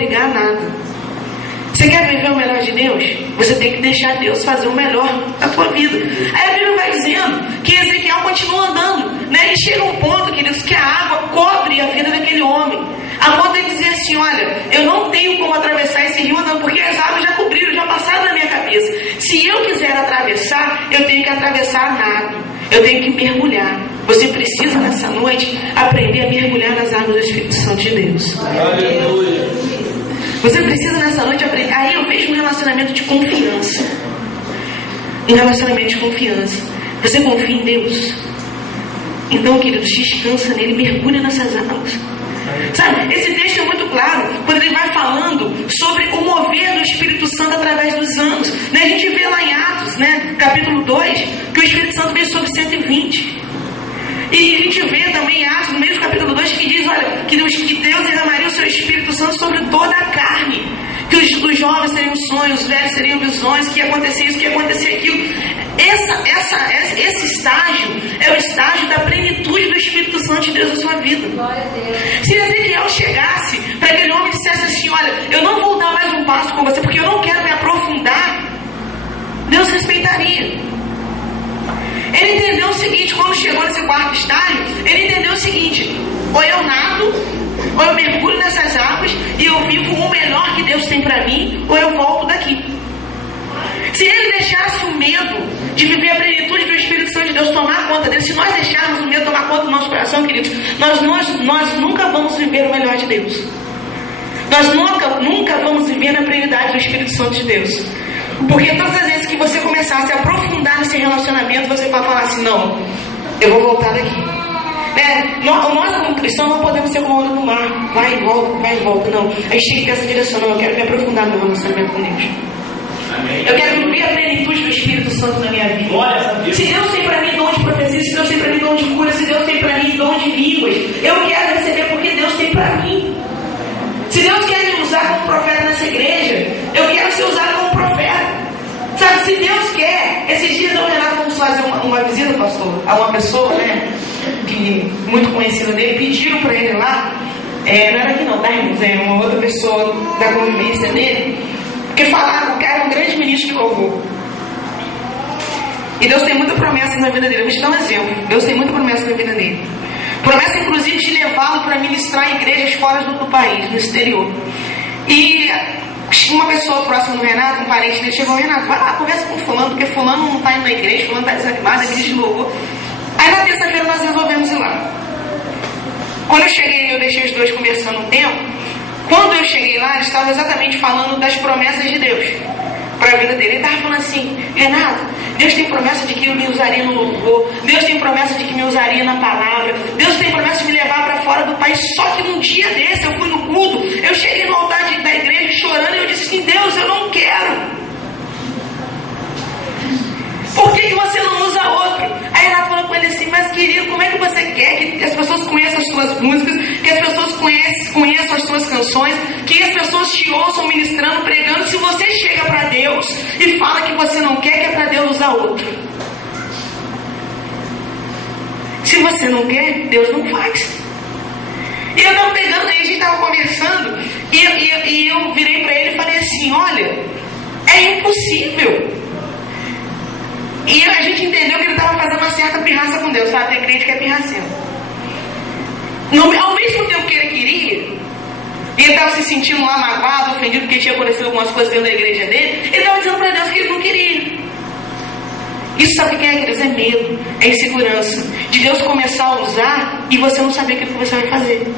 pegar nada. Você quer viver o melhor de Deus? Você tem que deixar Deus fazer o melhor da sua vida. Aí a Bíblia vai dizendo que Ezequiel continua andando, né? E chega um ponto, queridos, que a água cobre a vida daquele homem. A ponto de dizer assim, olha, eu não tenho como atravessar esse rio andando, porque as águas já cobriram, já passaram na minha cabeça. Se eu quiser atravessar, eu tenho que atravessar nada. Eu tenho que mergulhar. Você precisa nessa noite aprender a mergulhar nas águas do Espírito Santo de Deus. Aleluia. Você precisa nessa noite aprender. Aí eu vejo um relacionamento de confiança. Um relacionamento de confiança. Você confia em Deus? Então, queridos, descansa nele, mergulha nessas águas. Sabe, esse texto é muito claro quando ele vai falando sobre o mover do Espírito Santo através dos anos, né? A gente vê lá em Atos, né, capítulo 2, que o Espírito Santo veio sobre 120. E a gente vê também em Atos, no mesmo capítulo 2, que diz, olha, que Deus derramaria o seu Espírito Santo sobre toda a carne, que os jovens teriam sonhos, os velhos teriam visões, que ia acontecer isso, que ia acontecer aquilo. Esse estágio é o estágio da plenitude do Espírito Santo de Deus na sua vida. Se Ezequiel chegasse para aquele homem e dissesse assim, olha, eu não vou dar mais um passo com você, porque eu não quero me aprofundar, Deus respeitaria. Ele entendeu o seguinte, quando chegou nesse quarto estágio, ele entendeu o seguinte, ou eu nado, ou eu mergulho nessas águas e eu vivo o melhor que Deus tem para mim, ou eu volto daqui. Se ele deixasse o medo de viver a plenitude do Espírito Santo de Deus tomar conta dele, se nós deixarmos o medo tomar conta do nosso coração, queridos, nós nunca vamos viver o melhor de Deus. Nós nunca vamos viver na plenitude do Espírito Santo de Deus. Porque todas as vezes que você começar a se aprofundar nesse relacionamento, você vai falar assim, não, eu vou voltar daqui. Nós como cristãos não podemos ser como a onda do mar, vai e volta, não. A gente tem que ter essa direção, não, eu quero me aprofundar no meu relacionamento com Deus. Eu quero viver a plenitude do Espírito Santo na minha vida. Se Deus tem para mim dom de profecia, se Deus tem para mim dom de cura, se Deus tem para mim dom de línguas, eu quero receber porque Deus tem para mim. Se Deus quer me usar como profeta nessa igreja, eu quero ser usado como profeta. Sabe, se Deus quer, esses dias eu e o Renato fomos fazer uma visita, pastor, a uma pessoa, né, que, muito conhecida dele, pediram para ele lá, não era aqui não, tá, irmãos? É uma outra pessoa da convivência dele, que falaram que era um grande ministro de louvor. E Deus tem muita promessa na vida dele. Eu vou te dar um exemplo. Deus tem muita promessa na vida dele. Promessa, inclusive, de levá-lo para ministrar em igrejas fora do país, no exterior. E uma pessoa próxima do Renato, um parente dele, chegou, Renato, vai lá, conversa com fulano, porque fulano não está indo na igreja, fulano está desanimado, igreja de louvor. Aí na terça-feira nós resolvemos ir lá. Quando eu cheguei, eu deixei os dois conversando um tempo. Quando eu cheguei lá, eles estavam exatamente falando das promessas de Deus para a vida dele. Ele estava falando assim, Renato, Deus tem promessa de que eu me usaria no louvor, Deus tem promessa de que me usaria na palavra, Deus tem promessa de me levar para fora do país. Só que num dia desse, eu fui no culto, eu cheguei no altar da igreja chorando e eu disse assim, Deus, eu não quero. Por que você não usa outro? Aí ela falou com ele assim, mas querido, como é que você quer que as pessoas conheçam as suas músicas, que as pessoas conheçam as suas canções, que as pessoas te ouçam ministrando, pregando, se você chega para Deus e fala que você não quer, que é para Deus usar outro? Se você não quer, Deus não faz. E eu estava pegando, aí a gente estava conversando, e eu virei para ele e falei assim, olha, é impossível. E a gente entendeu que ele estava fazendo uma certa pirraça com Deus, sabe? Tem crente que é pirracento. Ao mesmo tempo que ele queria, e ele estava se sentindo lá magoado, ofendido, porque tinha acontecido algumas coisas dentro da igreja dele, ele estava dizendo para Deus que ele não queria. Isso sabe o que é, queridos? É medo, é insegurança. De Deus começar a usar e você não saber aquilo que você vai fazer.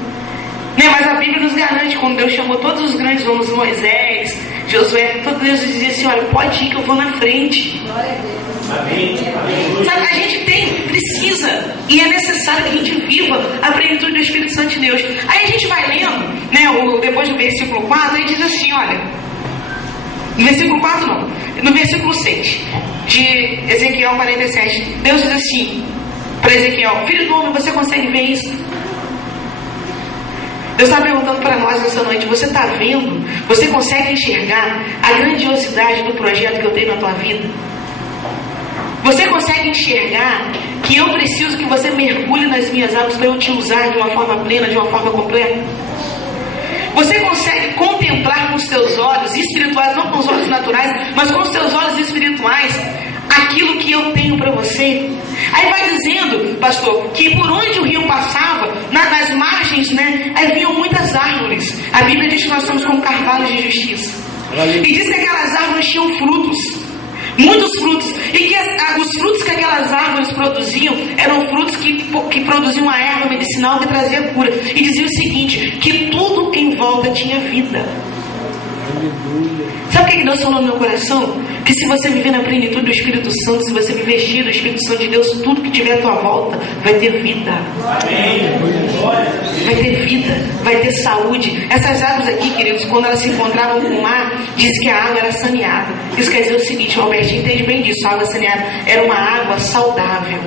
Né? Mas a Bíblia nos garante, quando Deus chamou todos os grandes homens, Moisés, Josué, todo Deus dizia assim, olha, pode ir que eu vou na frente. Amém. Sabe, a gente precisa e é necessário que a gente viva a plenitude do Espírito Santo de Deus. Aí a gente vai lendo, né, depois do versículo 4, aí diz assim, olha, no versículo 4 não, no versículo 6 de Ezequiel 47, Deus diz assim para Ezequiel, filho do homem, você consegue ver isso? Deus está perguntando para nós nessa noite, você está vendo? Você consegue enxergar a grandiosidade do projeto que eu tenho na tua vida? Você consegue enxergar que eu preciso que você mergulhe nas minhas águas para eu te usar de uma forma plena, de uma forma completa? Você consegue contemplar espirituais, não com os olhos naturais, mas com os teus olhos espirituais, aquilo que eu tenho para você. Aí vai dizendo, pastor, que por onde o rio passava, nas margens, né, haviam muitas árvores. A Bíblia diz que nós somos como carvalhos de justiça. E diz que aquelas árvores tinham frutos, muitos frutos, e que os frutos que aquelas árvores produziam eram frutos que produziam uma erva medicinal que trazia cura. E dizia o seguinte, que tudo em volta tinha vida. Sabe o que Deus falou no meu coração? Que se você viver na plenitude do Espírito Santo, se você viver cheio do Espírito Santo de Deus, tudo que tiver à tua volta vai ter vida. Vai ter vida, vai ter saúde. Essas águas aqui, queridos, quando elas se encontravam com o mar, diz que a água era saneada. Isso quer dizer o seguinte, o Albertinho entende bem disso. A água saneada era uma água saudável.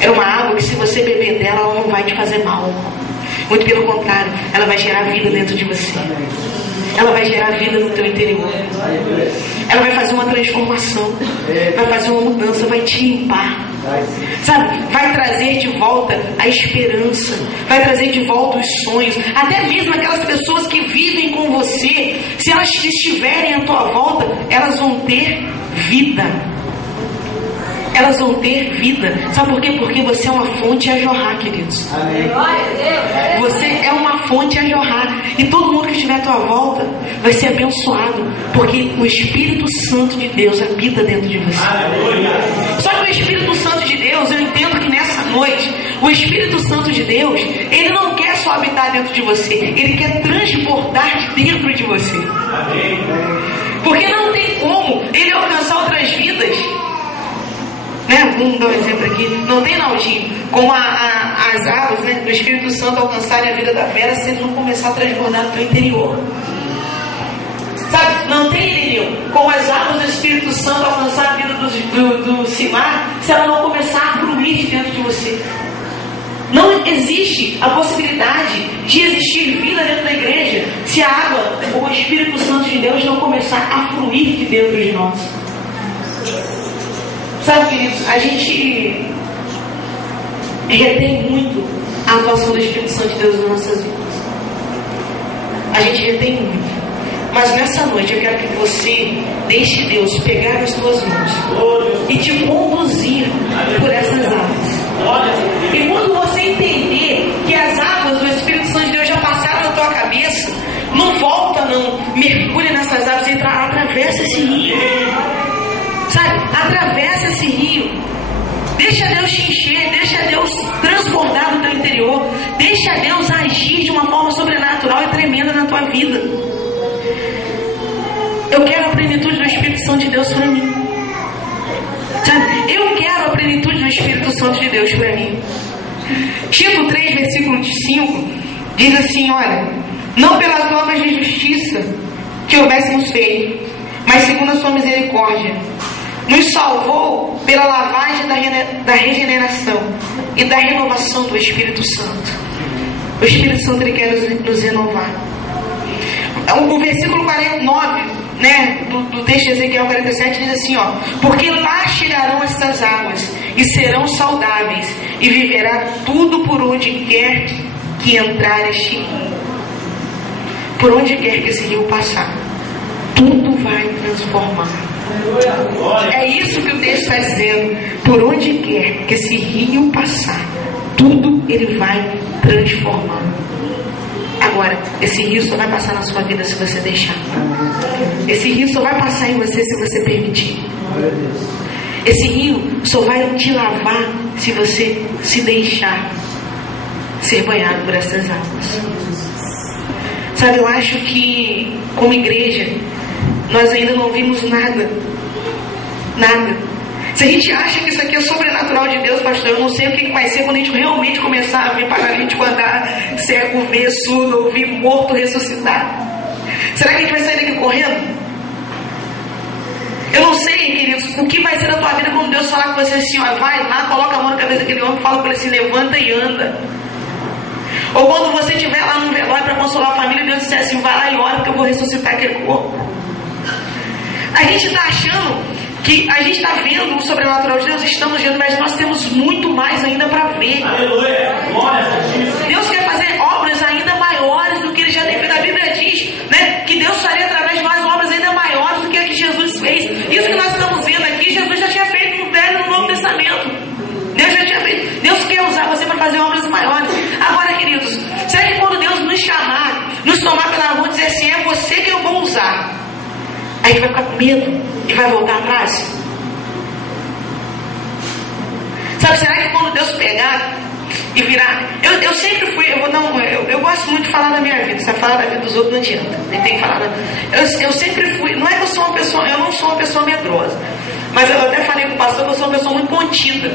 Era uma água que, se você beber dela, ela não vai te fazer mal. Muito pelo contrário, ela vai gerar vida dentro de você. Ela vai gerar vida no teu interior. Ela vai fazer uma transformação. Vai fazer uma mudança, vai te limpar. Sabe? Vai trazer de volta a esperança. Vai trazer de volta os sonhos. Até mesmo aquelas pessoas que vivem com você, se elas estiverem à tua volta, elas vão ter vida. Elas vão ter vida. Sabe por quê? Porque você é uma fonte a jorrar, queridos. Amém. Você é uma fonte a jorrar. E todo mundo que estiver à tua volta vai ser abençoado. Porque o Espírito Santo de Deus habita dentro de você. Só que o Espírito Santo de Deus, eu entendo que nessa noite, o Espírito Santo de Deus, ele não quer só habitar dentro de você. Ele quer transportar de dentro de você. Porque não tem como ele alcançar outras vidas. Né? Vamos dar um exemplo aqui. Não tem, Naldinho, como as águas, né, do Espírito Santo alcançarem a vida da Vera se ele não começar a transbordar no teu interior. Sabe? Não tem, Irineu, como as águas do Espírito Santo alcançar a vida do Simar se ela não começar a fluir dentro de você. Não existe a possibilidade de existir vida dentro da igreja se a água, o Espírito Santo de Deus, não começar a fluir de dentro de nós. Sabe, queridos, a gente retém muito a atuação do Espírito Santo de Deus nas nossas vidas. A gente retém muito. Mas nessa noite eu quero que você deixe Deus pegar nas tuas mãos e te conduzir por essas águas. E quando você entender que as águas do Espírito Santo de Deus já passaram na tua cabeça, não volta não, mergulha nessas águas e atravessa esse rio. Sabe? Atravessa esse rio. Deixa Deus te encher, deixa Deus transbordar no teu interior, deixa Deus agir de uma forma sobrenatural e tremenda na tua vida. Eu quero a plenitude do Espírito Santo de Deus para mim. Sabe? Eu quero a plenitude do Espírito Santo de Deus para mim. Tito 3, versículo 5 diz assim, olha, não pelas obras de justiça que houvéssemos feito, mas segundo a sua misericórdia, nos salvou pela lavagem da regeneração e da renovação do Espírito Santo. O Espírito Santo, ele quer nos renovar. O versículo 49, né, do texto de Ezequiel 47 diz assim, ó, porque lá chegarão estas águas e serão saudáveis e viverá tudo por onde quer que entrar este rio. Por onde quer que esse rio passar, tudo vai transformar. É isso que o texto está dizendo. Por onde quer que esse rio passar, tudo ele vai transformar. Agora, esse rio só vai passar na sua vida se você deixar. Esse rio só vai passar em você se você permitir. Esse rio só vai te lavar se você se deixar ser banhado por essas águas. Sabe, eu acho que como igreja nós ainda não vimos nada. Se a gente acha que isso aqui é sobrenatural de Deus, pastor, eu não sei o que vai ser quando a gente realmente começar a ver paralítico andar, cego ver, surdo ouvir, morto ressuscitar. Será que a gente vai sair daqui correndo? Eu não sei, queridos, o que vai ser da tua vida quando Deus falar com você assim, ó, vai lá, coloca a mão na cabeça daquele homem, fala para ele assim, levanta e anda. Ou quando você estiver lá no velório para consolar a família, Deus disser assim, vai lá e ora porque eu vou ressuscitar aquele corpo. A gente está achando que a gente está vendo o sobrenatural de Deus, estamos vendo, mas nós temos muito mais ainda para ver. Aleluia! Deus quer fazer obras ainda maiores do que Ele já tem feito. A Bíblia diz, né, que Deus faria através de tomar pela mão e dizer assim, é você que eu vou usar. Aí a gente vai ficar com medo e vai voltar atrás. Sabe, será que quando Deus pegar e virar... Eu sempre fui... Eu gosto muito de falar da minha vida. Se falar da vida dos outros não adianta. A gente tem que falar eu sempre fui... Não é que eu sou uma pessoa... Eu não sou uma pessoa medrosa. Mas eu até falei com o pastor que eu sou uma pessoa muito contida.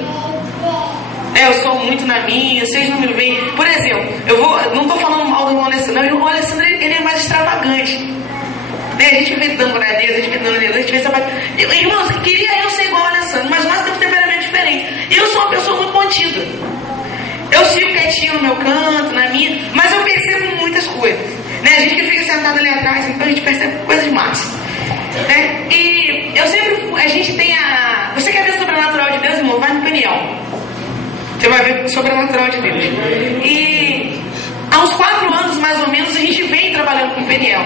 Eu sou muito na minha, vocês não me veem. Por exemplo, não estou falando mal do irmão Alessandro, não. O irmão Alessandro, ele é mais extravagante. A gente vê dando glória a Deus, a gente vê dando glória a Deus, a gente vê essa... Irmãos, queria eu ser igual ao Alessandro, mas nós temos temperamento diferente. Eu sou uma pessoa muito contida. Eu fico quietinho no meu canto, na minha, mas eu percebo muitas coisas. A gente que fica sentado ali atrás, então a gente percebe coisas massas. E eu sempre... A gente tem a... Você quer ver o sobrenatural de Deus, irmão? Vai no Peniel. Você vai ver o sobrenatural de Deus. E há uns 4 anos, mais ou menos, a gente vem trabalhando com o Peniel.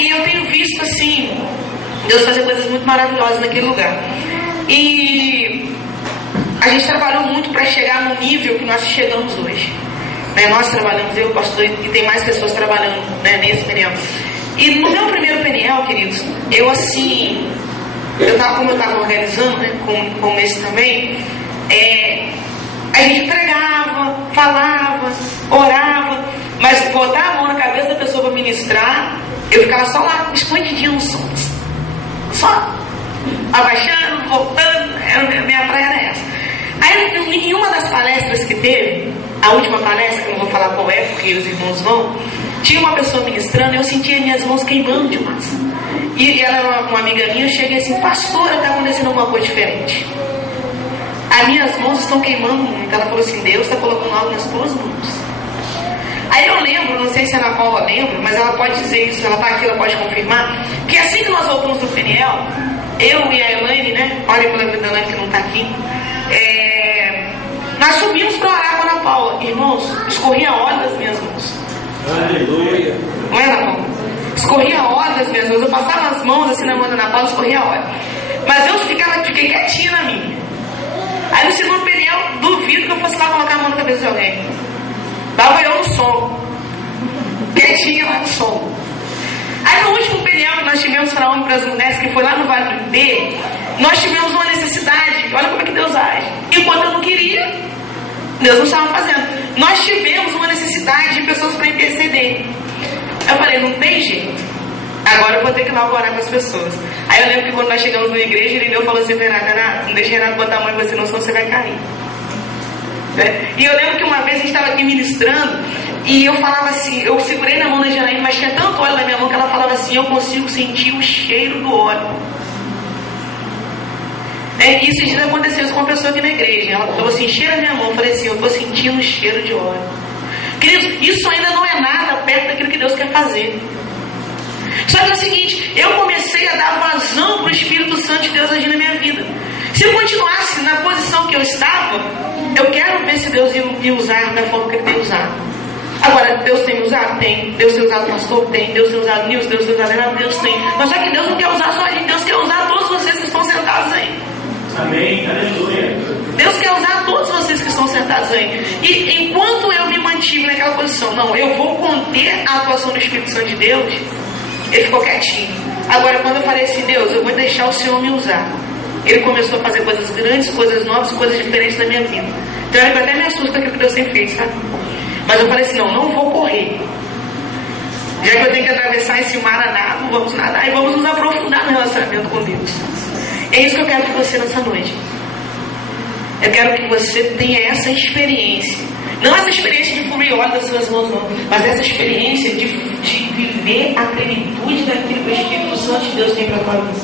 E eu tenho visto, assim, Deus fazer coisas muito maravilhosas naquele lugar. E a gente trabalhou muito para chegar no nível que nós chegamos hoje. Nós trabalhamos, eu, o pastor, e tem mais pessoas trabalhando nesse Peniel. E no meu primeiro Peniel, queridos, como eu estava organizando, com esse também, a gente pregava, falava, orava, mas botar a mão na cabeça da pessoa para ministrar, eu ficava só lá, escondidinho nos sons. Só abaixando, voltando, minha praia era essa. Aí, em uma das palestras que teve, a última palestra, que eu não vou falar qual é, porque os irmãos vão, tinha uma pessoa ministrando, eu sentia minhas mãos queimando demais. E ela era uma amiga minha, eu cheguei assim, pastora, está acontecendo alguma coisa diferente. As minhas mãos estão queimando muito. Ela falou assim, Deus está colocando algo nas tuas mãos. Aí eu lembro, não sei se a Ana Paula lembra, mas ela pode dizer isso, ela está aqui, ela pode confirmar, que assim que nós voltamos do Peniel, eu e a Elaine, olha pela vida da Elaine que não está aqui, nós subimos para orar com a Ana Paula. Irmãos, escorria óleo das minhas mãos. Aleluia. Não é, Ana Paula? Escorria óleo das minhas mãos. Eu passava as mãos assim na mão da Ana Paula, escorria óleo. Mas eu fiquei quietinha na minha. Aí no segundo Peniel, duvido que eu fosse lá colocar a mão na cabeça de alguém. Dava eu no som. Quietinha lá no som. Aí no último Peniel que nós tivemos para homem e para as mulheres, que foi lá no Vale do B, nós tivemos uma necessidade. Olha como é que Deus age. Enquanto eu não queria, Deus não estava fazendo. Nós tivemos uma necessidade de pessoas para interceder. Eu falei, não tem jeito. Agora eu vou ter que ir lá orar com as pessoas. Aí eu lembro que quando nós chegamos na igreja, ele falou assim, Renato, não deixa Renato botar a mão em você, não, senão você vai cair. E eu lembro que uma vez a gente estava aqui ministrando, e eu falava assim, eu segurei na mão da Janaína, mas tinha tanto óleo na minha mão que ela falava assim, eu consigo sentir o cheiro do óleo. Isso já aconteceu com uma pessoa aqui na igreja. Ela falou assim, cheira a minha mão. Eu falei assim, eu estou sentindo o cheiro de óleo. Queridos, isso ainda não é nada perto daquilo que Deus quer fazer. Só que é o seguinte, eu comecei a dar vazão para o Espírito Santo de Deus agir na minha vida. Se eu continuasse na posição que eu estava, eu quero ver se Deus ia me usar da forma que Ele tem usado. Agora, Deus tem me usado? Tem. Deus tem usado o pastor? Tem. Deus tem usado Nilson? Deus tem usado Renato? Deus tem. Mas só que Deus não quer usar só a gente, Deus quer usar todos vocês que estão sentados aí. Amém, aleluia. Deus quer usar todos vocês que estão sentados aí. E enquanto eu me mantive naquela posição, não, eu vou conter a atuação do Espírito Santo de Deus, ele ficou quietinho. Agora, quando eu falei assim, Deus, eu vou deixar o Senhor me usar, ele começou a fazer coisas grandes, coisas novas, coisas diferentes na minha vida. Então, eu até me assusta aquilo que Deus tem feito, sabe? Mas eu falei assim, não vou correr. Já que eu tenho que atravessar esse mar a nado, vamos nadar e vamos nos aprofundar no relacionamento com Deus. É isso que eu quero de você nessa noite. Eu quero que você tenha essa experiência. Não essa experiência de fluir óleo das suas mãos, não. Mas essa experiência de viver a plenitude daquilo que o Espírito Santo de Deus tem para a tua vida.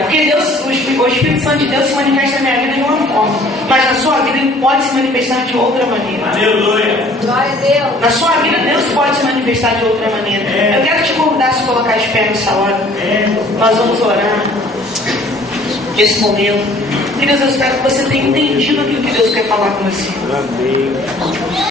Porque Deus, o Espírito Santo de Deus se manifesta na minha vida de uma forma. Mas na sua vida Ele pode se manifestar de outra maneira. Aleluia. Glória a Deus. Na sua vida Deus pode se manifestar de outra maneira. Eu quero te convidar a se colocar de pé nessa hora. Nós vamos orar nesse momento. Queridos, eu espero que você tenha entendido aquilo que Deus quer falar com você. Amém.